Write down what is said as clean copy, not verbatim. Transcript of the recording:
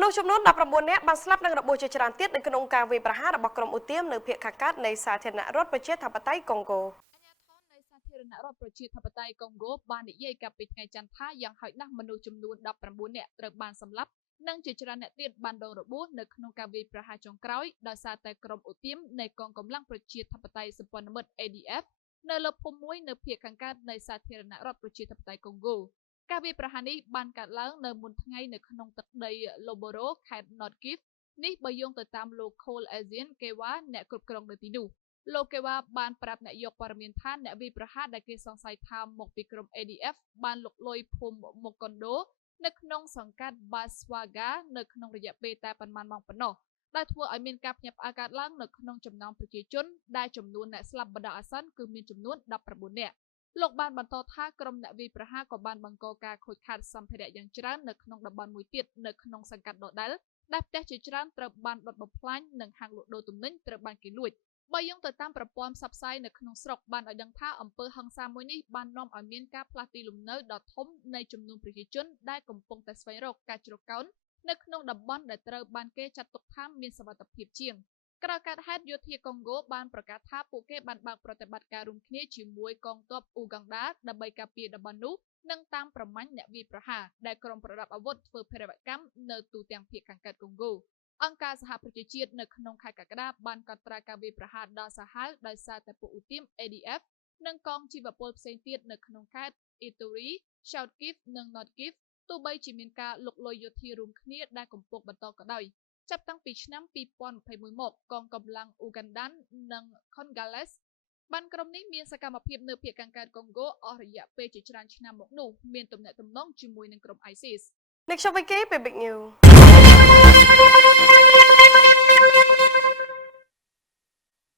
មនុស្សចំនួន19នាក់បានស្លាប់និងរបួសជាច្រើនទៀតនៅក្នុងការវាយប្រហាររបស់ក្រុមឧទាមនៅភូមិខាងកើតនៃសាធារណរដ្ឋប្រជាធិបតេយ្យកុងហ្គោ នៃសាធារណរដ្ឋប្រជាធិបតេយ្យកុងហ្គោបាននិយាយកាលពីថ្ងៃច័ន្ទថាយ៉ាងហោចណាស់មនុស្សចំនួន19នាក់ត្រូវបានសម្លាប់និងជាច្រើនអ្នកទៀតបានរងរបួសនៅក្នុងការវាយប្រហារចុងក្រោយដោយសារតែក្រុមឧទាមនៃកងកម្លាំងប្រជាធិបតេយ្យសម្ព័ន្ធមិត្ត ADF នៅលើភូមិមួយនៅភូមិខាងកើតនៃសាធារណរដ្ឋប្រជាធិបតេយ្យកុងហ្គោការវាយប្រហារនេះបានកើតឡើងនៅមុនថ្ងៃនៅក្នុងទឹកដី Loboro ខេត្ត North Kivu នេះបើយោងទៅតាមលោក Cole Asian គេវ៉ាអ្នកគ្រប់គ្រងនៅទីនោះលោកគេវ៉ាបានប្រាប់អ្នកយកព័ត៌មានថាអ្នកវាយប្រហារដែលគេសង្ស័យថាមកពីក្រុម ADF បានលុកលុយភូមិ Mokondo នៅក្នុងសង្កាត់ Baswaga នៅក្នុងរយៈពេលតែប៉ុន្មានម៉ោងប៉ុណ្ណោះដែលធ្វើឲ្យមានការភ្ញាក់ផ្អើលកើតឡើងនៅក្នុងចំណោមប្រជាជនដែលចំនួនអ្នកស្លាប់បណ្ដោះអាសន្នគឺមានចំនួន19នាក់លោកបានបន្តថាក្រុមអ្នកវាយប្រហារក៏បានបង្កការខូចខាតសម្ភារៈយ៉ាងច្រើននៅក្នុងតំបន់មួយទៀតនៅក្នុងសង្កាត់ដដែលដែលផ្ទះជាច្រើនត្រូវបានដុតបំផ្លាញនិងហាងលក់ដូរទំនិញត្រូវបានគេលួចបើយោងទៅតាមប្រព័ន្ធផ្សព្វផ្សាយនៅក្នុងស្រុកបានឲ្យដឹងថាអំពើហិង្សាមួយនេះបាននាំឲ្យមានការផ្លាស់ទីលំនៅដ៏ធំនៃចំនួនប្រជាជនដែលកំពុងតែស្វែងរកការជ្រកកោននៅក្នុងតំបន់ដែលត្រូវបានគេចាត់ទុកថាមានសុវត្ថិភាពជាងក្រៅកើតហេតុយោធាកុងហ្គោបានប្រកាសថាពួកគេបានបើកប្រតិបត្តិការរួមគ្នាជាមួយកងទ័ពអ៊ូហ្គាន់ដាដើម្បីការពារតំបន់នោះនិងតាមប្រម៉ាញ់អ្នកវាយប្រហារដែលក្រុមប្រដាប់អាវុធធ្វើភេរវកម្មនៅទូទាំងភាគខាងកើតកុងហ្គោអង្គការសហប្រជាជាតិនៅក្នុងខែកក្កដាបានកត់ត្រាការវាយប្រហារដ៏សាហាវដោយសារតែពួកឧទាម ADF និងកងជីវពលផ្សេងទៀតនៅក្នុងខេត្ត Ituri, South Kivu និង North Kivu ទោះបីជាមានការលុកលុយយោធារួមគ្នាដែលកំពុងបន្តក៏ដោយចាប់តាំងពីឆ្នាំ2021មកកងកម្លាំង Ugandan និង Congolese បានក្រុមនេះមានសកម្មភាពនៅភាគខាងកើតកុងហ្គោអស់រយៈពេលជាច្រើនឆ្នាំមកនោះមានទំនាក់ទំនងជាមួយនឹងក្រុម ISIS នេះខ្ញុំវិកីពី Big News